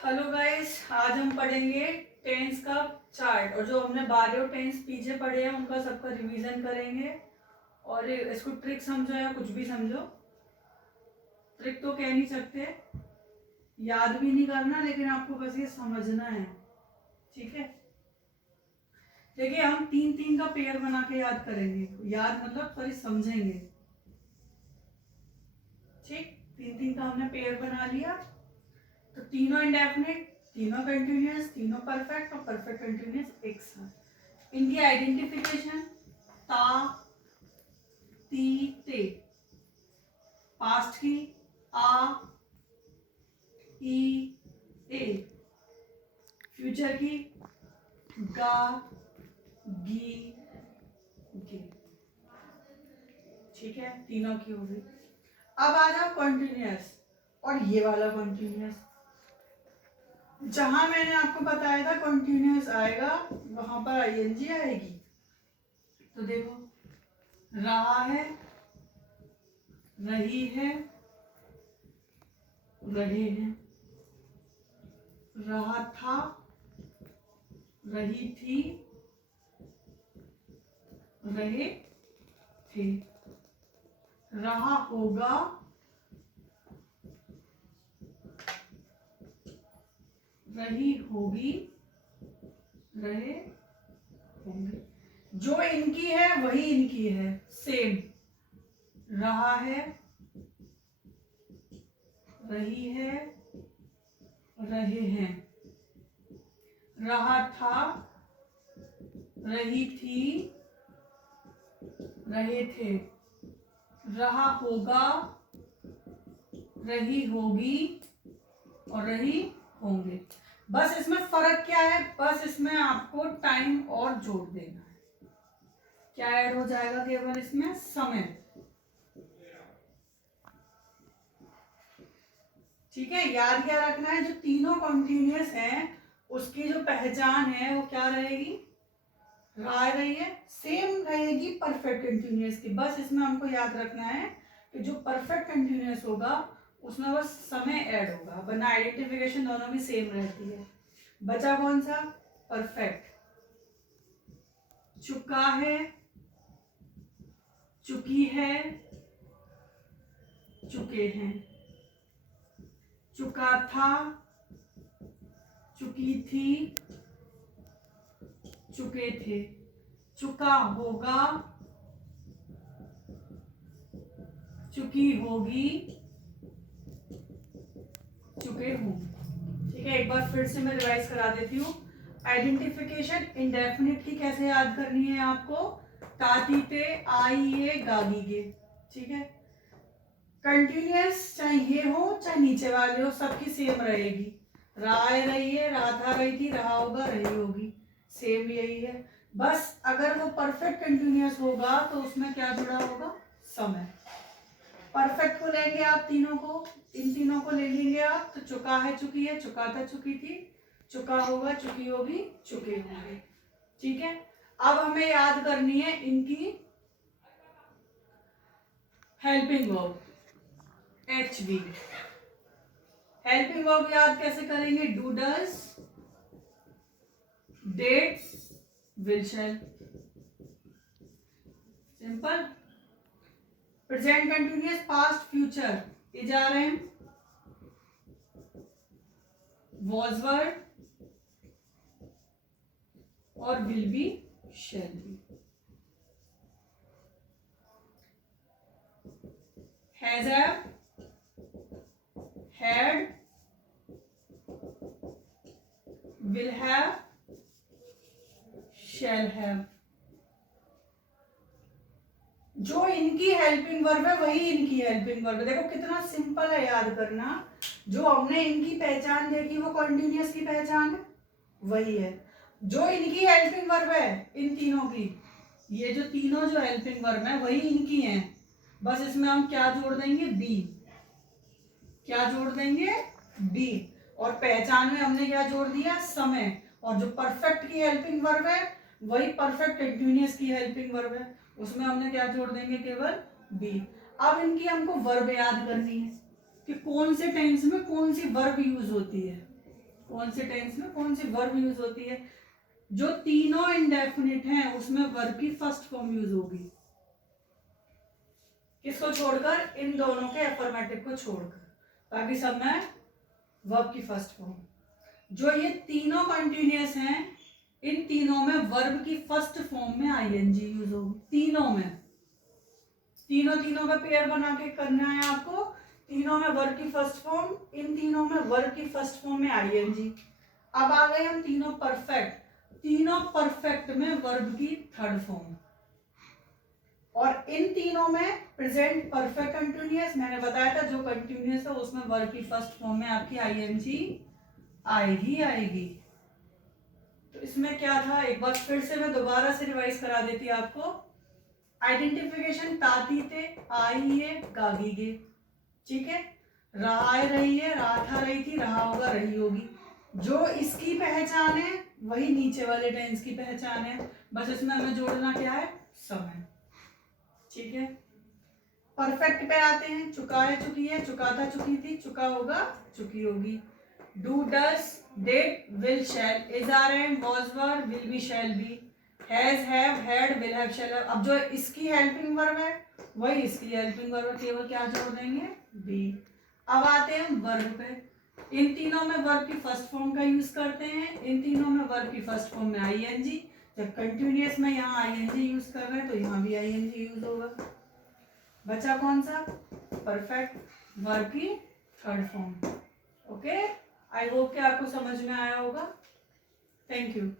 Hello guys, आज हम पढ़ेंगे टेंस का चार्ट और जो हमने 12 टेंस पीछे पढ़े हैं उनका सबका रिवीजन करेंगे। और इसको ट्रिक समझो या कुछ भी समझो, ट्रिक तो कह नहीं सकते, याद भी नहीं करना, लेकिन आपको बस ये समझना है। ठीक है, देखिए हम 3-3 का पेयर बना के याद करेंगे, याद मतलब सॉरी समझेंगे। ठीक, 3-3 का हमने पेयर बना लिया तो तीनों इंडेफिनिट, तीनों कंटिन्यूअस, तीनों परफेक्ट और परफेक्ट कंटिन्यूअस एक साथ। इनकी आइडेंटिफिकेशन ता, ती, ते। पास्ट की आ, ई, ए। फ्यूचर की गा, गी, गे। ठीक है, तीनों की हो गई। अब आ जाओ कॉन्टिन्यूअस, और ये वाला कॉन्टिन्यूअस। जहां मैंने आपको बताया था कॉन्टिन्यूअस आएगा वहां पर आईएनजी आएगी। तो देखो, रहा है, रही है, रहे हैं, रहा था, रही थी, रहे थे, रहा होगा, रही होगी, रहे होंगे। जो इनकी है वही इनकी है, सेम। रहा है, रही है, रहे हैं, रहा था, रही थी, रहे थे, रहा होगा, रही होगी और रही होंगे। बस इसमें फर्क क्या है, बस इसमें आपको टाइम और जोड़ देना है। क्या ऐड हो जाएगा केवल इसमें? समय। ठीक है, याद क्या रखना है, जो तीनों कॉन्टिन्यूअस हैं उसकी जो पहचान है वो क्या रहेगी? रहा रही है, सेम रहेगी परफेक्ट कंटिन्यूअस की। बस इसमें हमको याद रखना है कि जो परफेक्ट कंटिन्यूअस होगा उसमें बस समय ऐड होगा, वरना आइडेंटिफिकेशन दोनों भी सेम रहती है। बचा कौन सा? परफेक्ट। चुका है, चुकी है, चुके हैं, चुका था, चुकी थी, चुके थे, चुका होगा, चुकी होगी, चुके होंगे। ठीक है, एक बार फिर से मैं रिवाइज करा देती हूँ। आइडेंटिफिकेशन इंडेफिनिट की कैसे याद करनी है आपको? ताती ते, आई ये, गागी गे। ठीक है, कंटिन्यूअस चाहे ये हो चाहे नीचे वाले हो, सबकी सेम रहेगी। रहा है, रही है, रहा था, रही थी, रहा होगा, रही होगी, सेम यही है। बस अगर वो परफेक्ट कंटिन्यूअस होगा तो उसमें क्या जुड़ा होगा? समय। परफेक्ट को लेंगे आप तीनों को, इन तीनों को ले लेंगे आप, तो चुका है, चुकी है, चुका था, चुकी थी, चुका होगा, चुकी होगी, चुके होंगे। ठीक है, अब हमें याद करनी है इनकी helping verb, HV। Helping verb याद कैसे करेंगे? Do, does, did, will, shall. Simple. Present continuous, past, future, ये जा रहे हैं। वॉज वर्ड और will be, shall be. Has have, had, will have, shall have। जो इनकी हेल्पिंग वर्ब है वही इनकी हेल्पिंग वर्ब है। देखो कितना सिंपल है याद करना। जो हमने इनकी पहचान देखी वो कॉन्टिन्यूअस की पहचान है, वही है। जो इनकी हेल्पिंग वर्ब है इन तीनों की, ये जो तीनों जो हेल्पिंग वर्ब है वही इनकी हैं। बस इसमें हम क्या जोड़ देंगे? बी। क्या जोड़ देंगे? बी। और पहचान में हमने क्या जोड़ दिया? समय। और जो परफेक्ट की हेल्पिंग वर्ब है वही परफेक्ट कंटिन्यूअस की हेल्पिंग वर्ब है, उसमें हमने क्या जोड़ देंगे? केवल बी। अब इनकी हमको वर्ब याद करनी है कि कौन से टेंस में कौन सी वर्ब यूज होती है। कौन से टेंस में कौन सी वर्ब यूज होती है? जो तीनों इंडेफिनिट हैं उसमें वर्ब की फर्स्ट फॉर्म यूज होगी। किसको छोड़कर? इन दोनों के अफर्मेटिव को छोड़कर, बाकी सब में वर्ब की फर्स्ट फॉर्म। जो ये तीनों कंटिन्यूअस हैं, इन तीनों में वर्ब की फर्स्ट फॉर्म में आईएनजी यूज होगी। तीनों में, तीनों का पेयर बना के करना है आपको। तीनों में वर्ब की फर्स्ट फॉर्म, इन तीनों में वर्ब की फर्स्ट फॉर्म में आईएनजी। अब आ गए हम तीनों परफेक्ट। तीनों परफेक्ट में वर्ब की थर्ड फॉर्म, और इन तीनों में प्रेजेंट परफेक्ट कंटिन्यूअस। मैंने बताया था जो कंटिन्यूअस है उसमें वर्ब की फर्स्ट फॉर्म में आपकी आईएनजी आएगी। तो इसमें क्या था, एक बार फिर से मैं दोबारा से रिवाइज करा देती आपको। आइडेंटिफिकेशन तातीते आइए गागीगे, ठीक है। रहा रही है, रहा था रही थी, रहा होगा रही होगी। जो इसकी पहचान है वही नीचे वाले टेंस की पहचान है, बस इसमें हमें जोड़ना क्या है? समय, ठीक है। परफेक्ट पे आते हैं। चुका है, चुकी है, चुका था, चुकी थी, चुका होगा, चुकी होगी। Do, does, did, will, shall, is, are, am, was, were, will be, shall be, has, have, had, will have, shall have. अब जो इसकी हेल्पिंग वर्ब है वही इसकी हेल्पिंग वर्ब, केवल क्या जोड़ देंगे? बी। अब आते हैं वर्ब पे। इन तीनों में वर्ब की फर्स्ट फॉर्म का यूज करते हैं, इन तीनों में वर्ब की फर्स्ट फॉर्म में आईएनजी। जब कंटिन्यूअस में यहाँ आईएनजी यूज कर रहे हैं तो यहाँ भी आईएनजी यूज होगा। बचा कौन सा? परफेक्ट वर्ब की third form. Okay, I hope कि आपको समझ में आया होगा। Thank you.